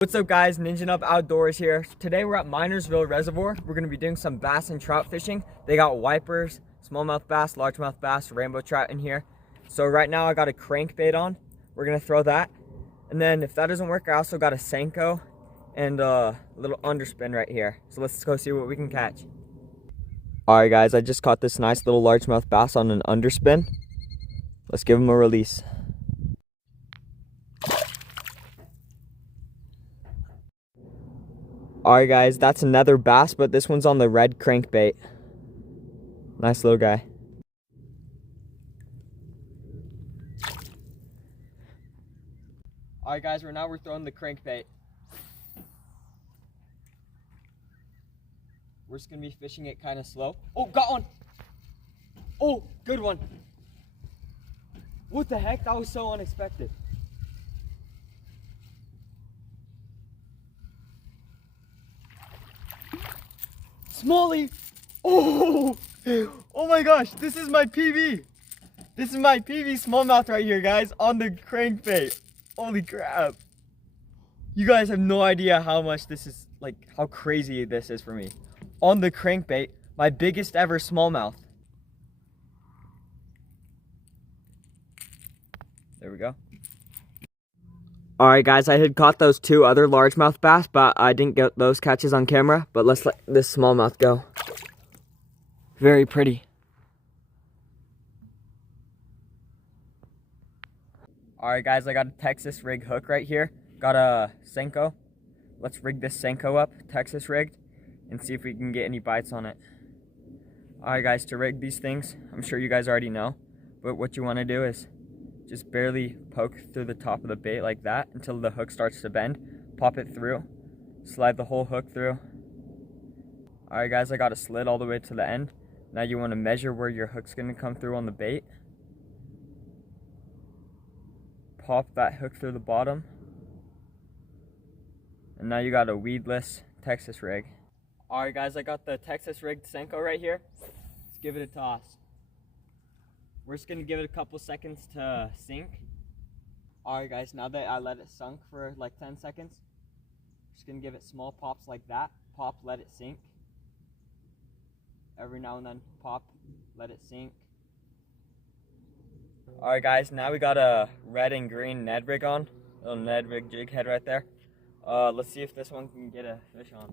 What's up guys, Ninja Up Outdoors here. Today we're at Minersville Reservoir. We're going to be doing some bass and trout fishing. They got wipers, smallmouth bass, largemouth bass, rainbow trout in here. So right now I got a crankbait on. We're going to throw that. And then if that doesn't work, I also got a Senko and a little underspin right here. So let's go see what we can catch. Alright guys, I just caught this nice little largemouth bass on an underspin. Let's give him a release. Alright guys, that's another bass, but this one's on the red crankbait. Nice little guy. Alright guys, we're throwing the crankbait. We're just going to be fishing it kind of slow. Oh, got one! Oh, good one! What the heck? That was so unexpected. Smallie! Oh! Oh my gosh, this is my PB! This is my PB smallmouth right here, guys, on the crankbait. Holy crap. You guys have no idea how much this is, like, how crazy this is for me. On the crankbait, my biggest ever smallmouth. There we go. Alright guys, I had caught those two other largemouth bass, but I didn't get those catches on camera. But let's let this smallmouth go. Very pretty. Alright guys, I got a Texas rig hook right here. Got a Senko. Let's rig this Senko up, Texas rigged, and see if we can get any bites on it. Alright guys, to rig these things, I'm sure you guys already know, but what you want to do is just barely poke through the top of the bait like that until the hook starts to bend. Pop it through, slide the whole hook through. Alright guys, I got a slit all the way to the end. Now you want to measure where your hook's going to come through on the bait. Pop that hook through the bottom. And now you got a weedless Texas rig. Alright guys, I got the Texas rigged Senko right here. Let's give it a toss. We're just going to give it a couple seconds to sink. Alright guys, now that I let it sunk for like 10 seconds, just going to give it small pops like that. Pop, let it sink. Every now and then, pop, let it sink. Alright guys, now we got a red and green Ned rig on. Little Ned rig jig head right there. Let's see if this one can get a fish on.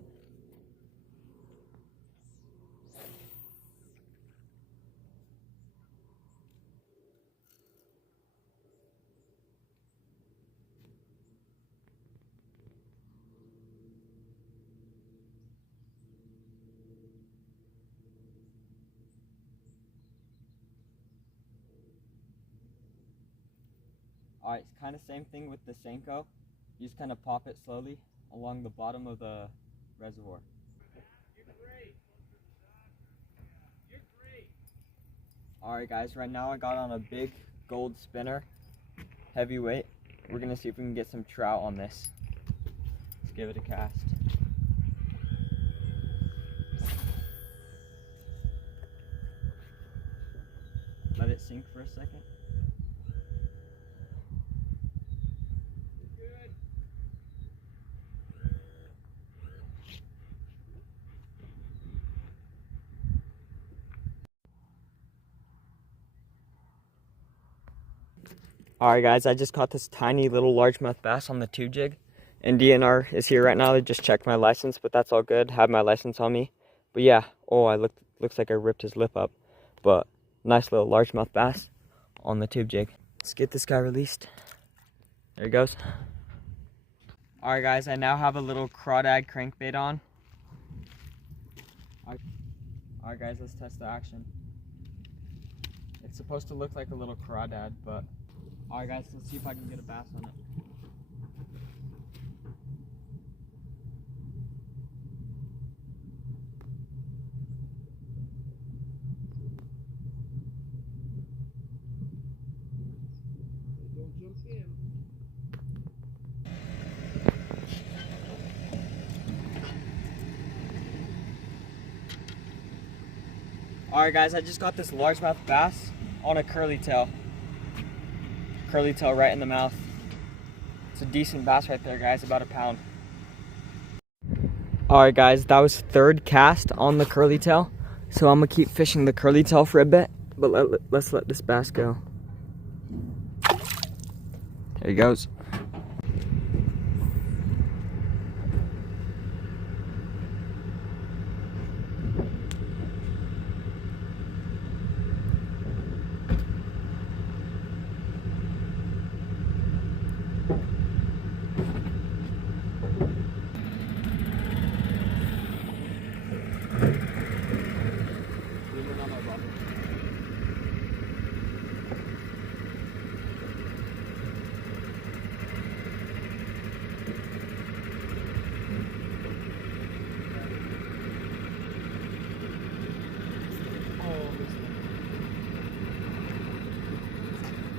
Alright, it's kind of same thing with the Senko. You just kind of pop it slowly along the bottom of the reservoir. Alright guys, right now I got on a big gold spinner, heavyweight. We're going to see if we can get some trout on this. Let's give it a cast. Let it sink for a second. Alright guys, I just caught this tiny little largemouth bass on the 2 jig. And DNR is here right now. They just checked my license, but that's all good. Have my license on me. But yeah, oh, looks like I ripped his lip up. But nice little largemouth bass on the tube jig. Let's get this guy released. There he goes. Alright guys, I now have a little crawdad crankbait on. Alright guys, let's test the action. It's supposed to look like a little crawdad, but alright guys, let's see if I can get a bass on it. Don't jump in. Alright guys, I just got this largemouth bass on a curly tail. Curly tail right in the mouth. It's a decent bass right there, guys, about a pound. Alright guys, that was third cast on the curly tail. So I'm gonna keep fishing the curly tail for a bit, but let's let this bass go. There he goes.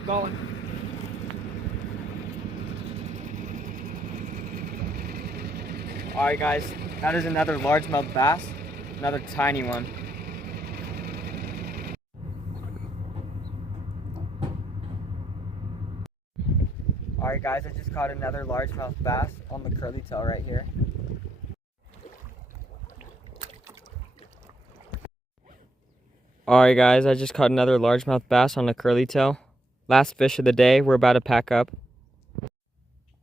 Going. Alright guys, that is another largemouth bass, another tiny one. Alright guys, I just caught another largemouth bass on the curly tail right here. Alright guys, I just caught another largemouth bass on the curly tail. Last fish of the day, we're about to pack up.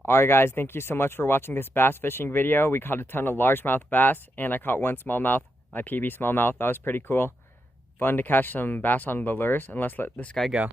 Alright guys, thank you so much for watching this bass fishing video. We caught a ton of largemouth bass, and I caught one smallmouth, my PB smallmouth. That was pretty cool. Fun to catch some bass on the lures, and let's let this guy go.